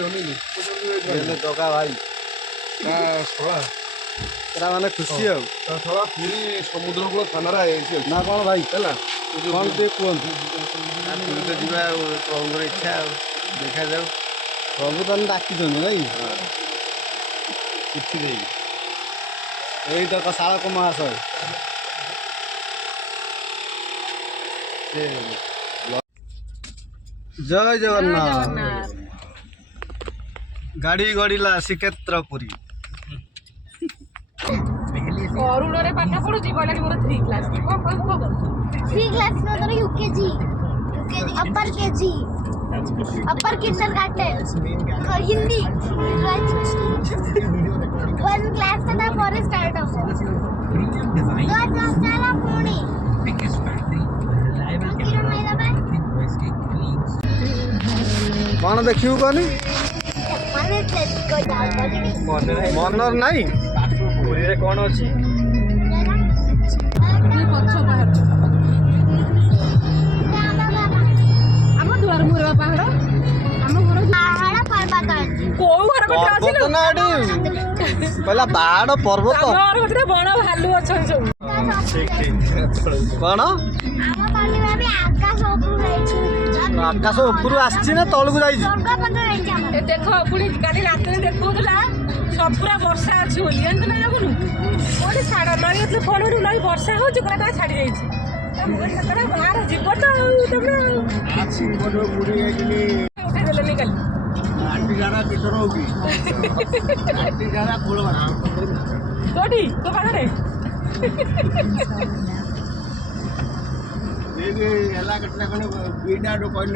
जगा भाई मैंने खुशी पुरी समुद्र कूल थाना ना कौन भाई कौन टे कहतु पुरी तो जीवा प्रभुर इच्छा देखा जाऊ प्रभु तुम डाकी नहीं चिट्ठी दे यही तो शाड़क महाशय जय जगन्नाथ गाड़ी गड़िला श्रीक्षेत्रपुरी ଅରୁଣରେ ପାଠ ପଢୁଛି କହିଲାଣି ମୋର 3 କ୍ଲାସ୍ 3 क्लास में तो यूकेजी अपर केजी अपर किंडरगार्टन हिंदी 1 क्लास था पर स्टार्ट हो चला पुणी कौन देखियो कहनी मनर नहीं पुरी रे कौन अच्छी ଆମ ଦୁଆର ମୁହଁରେ ପାହାଡ଼ ଆମ ଘର କୋଉ ଘର पर्वत ना पहला पहाड़ पर्वत ଘର ଭିତରେ ବଣ ଭାଲୁ ଅଛନ୍ତି ସବୁ कौन आकाश उपरू आसी ना तलू जा ଦେଖ ପୁଣି କାଲି ରାତିରେ ଦେଖଉଥିଲା ସବୁ ପୁରା ବର୍ଷା ଅଛି ବୋଲି ଏମିତି ନା ଲାଗୁନୁ କୋଉଠି ଛାଡ଼ ନଈ ଏତେ ଫଳରୁ ନଈ ବର୍ଷା ହେଉଛି ପୁରା ତାହା ଛାଡ଼ି ଯାଇଛି ବାହାର ଯିବ ତ ଆଉ ତମେ ଉଠେଇ ଦେଲେନି କାଲି କୋଉଠି ତୋ ପାଖରେ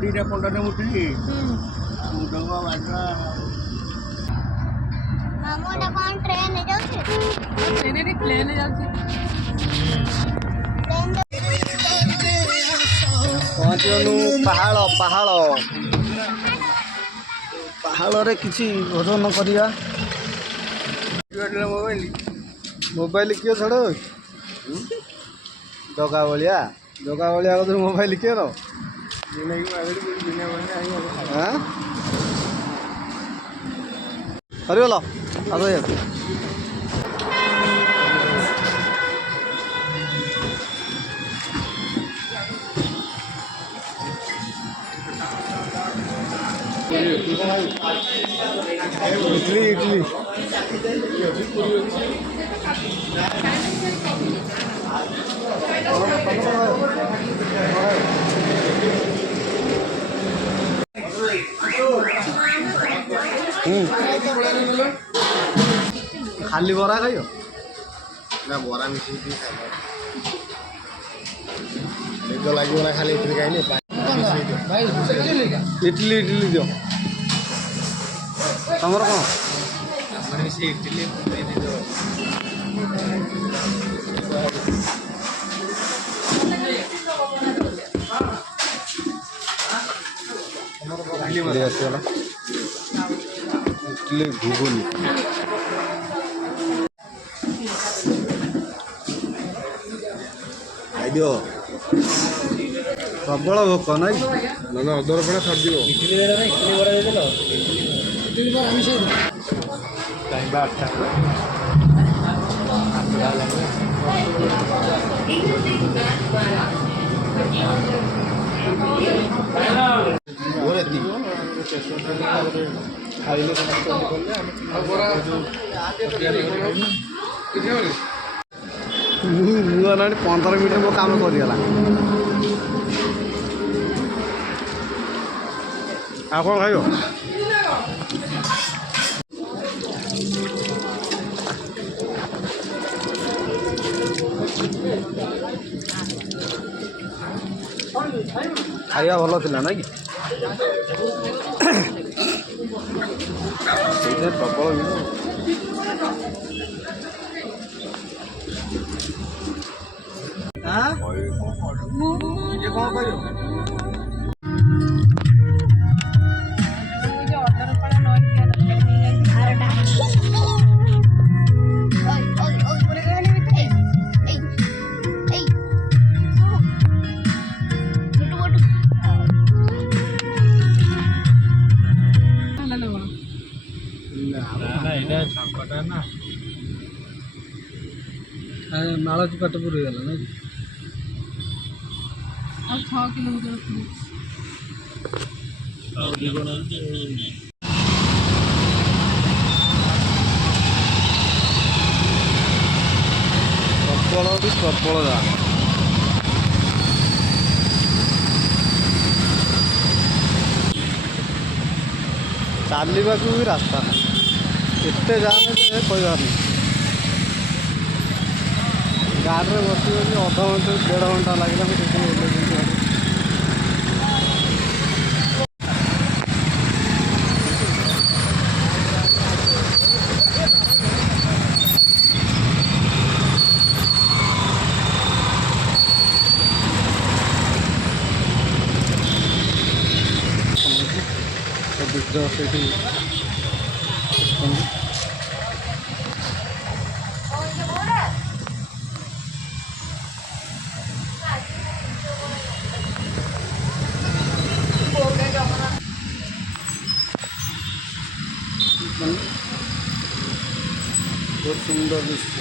दुईटा पंडा मुठी ପ୍ଲେନ୍ ଯାଉଛି पहुँचलु पहाड़ पहाड़ पहाड़ किसी भोजन करिया मोबाइल किए छड़ जगा भाया मोबाइल किए रो हरिगल इडली इडली खाली बरा खाइयो ना बरा मिसी निद लगे ना खाली इडली खाइले इडली इडली दियो तमर कौन इडली इडली घुगुनी खाइदियो प्रबल भोक नाई ना अदर पड़ा छाड़ मुझे 15 मिनट मो काम करगला आ कौन खाइयो खाइया भल था ना कि प्रबल ये कौन कह ମାଳତୀ ପାଟପୁର ହେଇଗଲା ନାଇଁ କି? ଆଉ 6 କିଲୋମିଟର ପ୍ରବଳ ବି ପ୍ରବଳ ଯା ଚାଲିବାକୁ ବି ରାସ୍ତା ଏତେ ଜାମ୍ ଯେ କହିବାର ନାହିଁ। ଗାଡ଼ିରେ ବସିବାକୁ ଅଧଘଣ୍ଟେ 1.5 ଘଣ୍ଟା ଲାଗିଲା ମୁଁ ସେଥିପାଇଁ ଓହ୍ଲେଇଥିଲି। ସେଇଠି बहुत सुंदर दृश्य।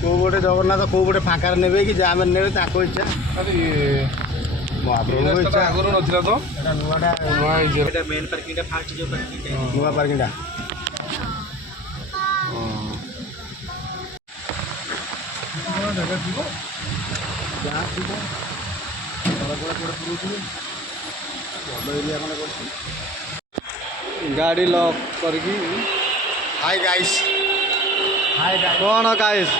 କେଉଁ ଗୋଟେ ଜଗନ୍ନାଥ କେଉଁ ଗୋଟେ ଫାଙ୍କାରେ ନେବେ କି ଯାହା ମାନେ ନେବେ ତାଙ୍କ ଇଚ୍ଛା। ମହାପ୍ରଭୁଙ୍କ ଇଚ୍ଛା। ଆଗରୁ ନଥିଲା ତ ଏଟା ନୂଆଟା ନୂଆ ହେଇଛି। এটা মেন পার্কিংটা ফার্স্ট যে পার্কিংটা ନୂଆ ପାର୍କିଂଟା। ଜାଗା ଥିବ ଯାହା ଥିବ ଭଲ ଏରିଆ ମାନେ କରୁଛି। ଗାଡ଼ି ଲକ୍ କରିକି ହାଇ ଗାଇସ୍। High guys. କ'ଣ ଗାଇସ୍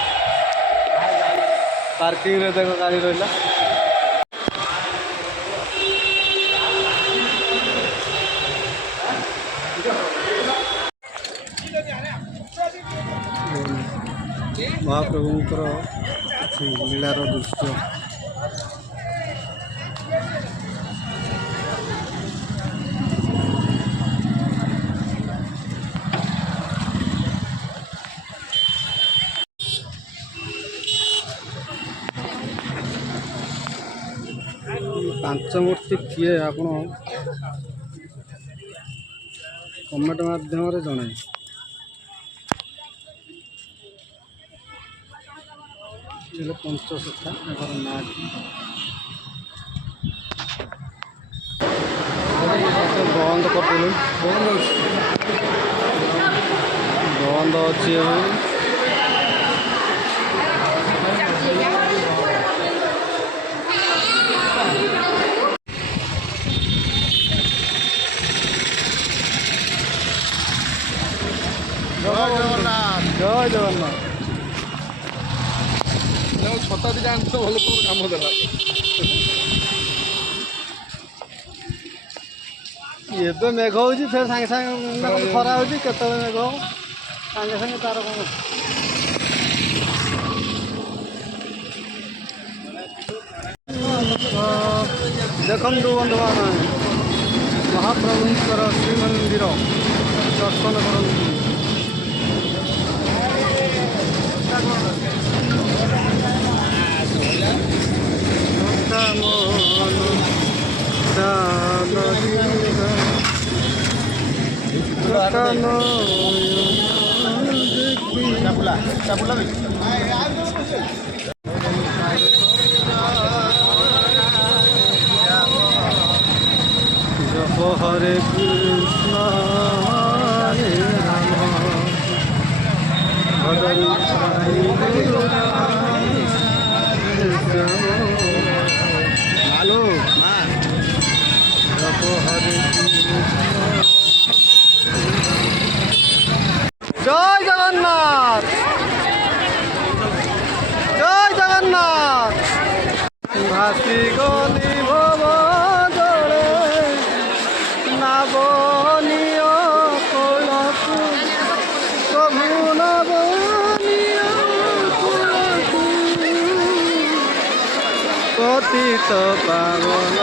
ପାର୍କିଂରେ ଦେଖ ଗାଡ଼ି ରହିଲା। ମହାପ୍ରଭୁଙ୍କର କିଛି ଲୀଳାର ଦୃଶ୍ୟ। ପାଞ୍ଚମୂର୍ତ୍ତି କିଏ ଆପଣ କମେଣ୍ଟ ମାଧ୍ୟମରେ ଜଣାଇ। ହେଲେ ପଞ୍ଚସଖା ତାଙ୍କର ନାଁ ବନ୍ଦ କରିଦେଲୁ। ବନ୍ଦ ଅଛି ଏବେ। ଜୟ ଜଗନ୍ନାଥ। ଜୟ ଜଗନ୍ନାଥ। ଛତା ଦିଟା ଆଣି ତ ଭଲ କାମ ଦେଲା। ଏବେ ମେଘ ହେଉଛି ଫେର ସାଙ୍ଗେ ସାଙ୍ଗେ ଖରା ହେଉଛି କେତେବେଳେ ମେଘ ହବ ସାଙ୍ଗେ ସାଙ୍ଗେ ତାର କ'ଣ ଦେଖନ୍ତୁ ବନ୍ଧୁମାନେ ମହାପ୍ରଭୁଙ୍କର ଶ୍ରୀମନ୍ଦିର ଦର୍ଶନ କରନ୍ତୁ। ଚାପୁଲା जप हरे कृष्ण हरे राम भजन साई गुरु हेलो माँ। जप हरे कृष्ण। जय जगन्नाथ जय जगन्नाथ। भासी गली भव नवनीय कोलकु प्रभु नवनीय कोलकु पतित पावन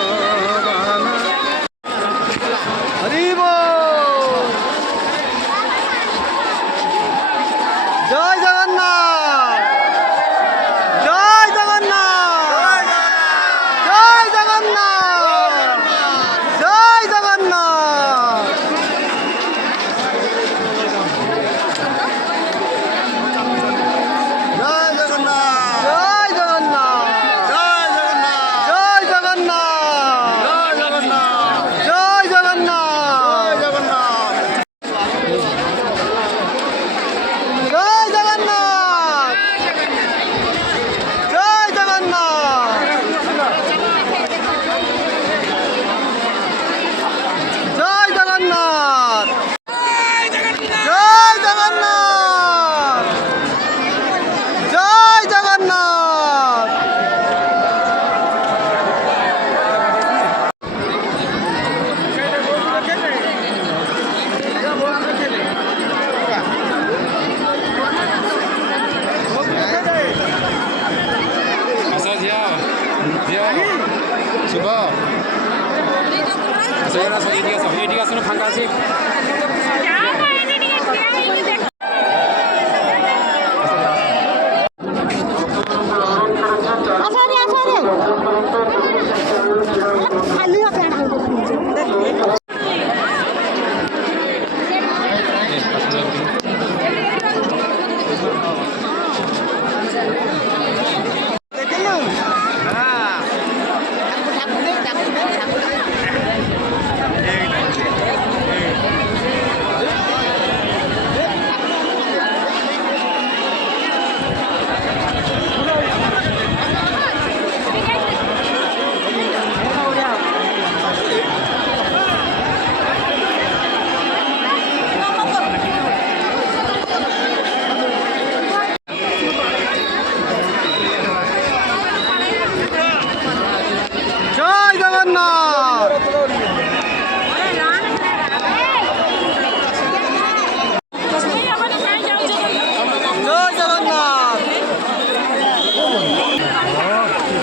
बाना हरि बोल। जय जगन्नाथ। ଏଇଠିକି ଆସୁନ ଫାଙ୍କା ଅଛି। ଜୟ ଜଗନ୍ନାଥ। ଜୟ ଜଗନ୍ନାଥ।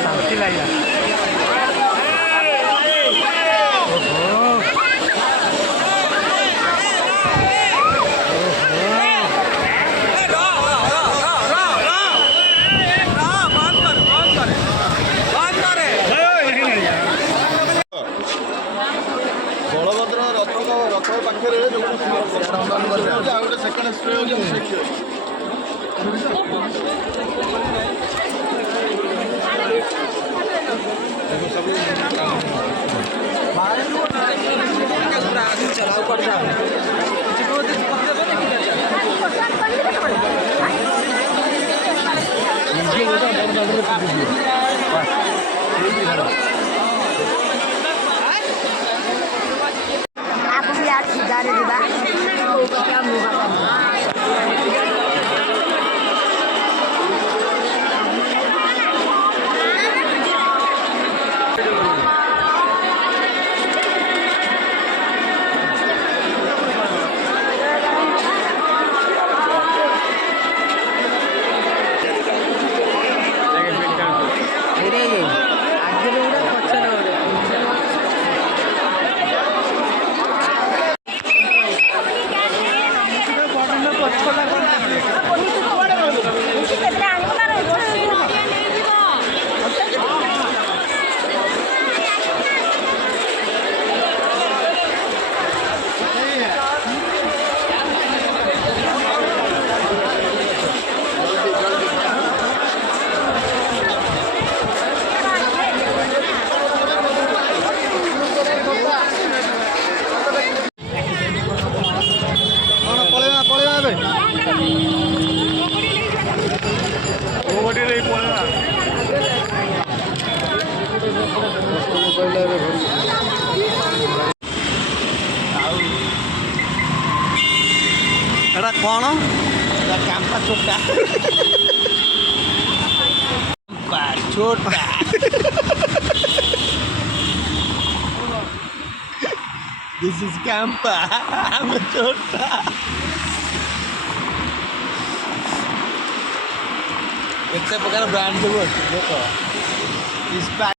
ଶାନ୍ତି ଲାଗିଲା। ବଳଭଦ୍ର ରଥ ପାଖରେ ଆଉ ଗୋଟେ ସେକେଣ୍ଡ ସ୍ପ୍ରେ ହେଉଛି ଏଟା କ'ଣ? CAMPA Chhota Chhota This is Campa. I'm a chota. କେତେ ପ୍ରକାର ବ୍ରାଣ୍ଡ ସବୁ ଅଛି ଦେଖ।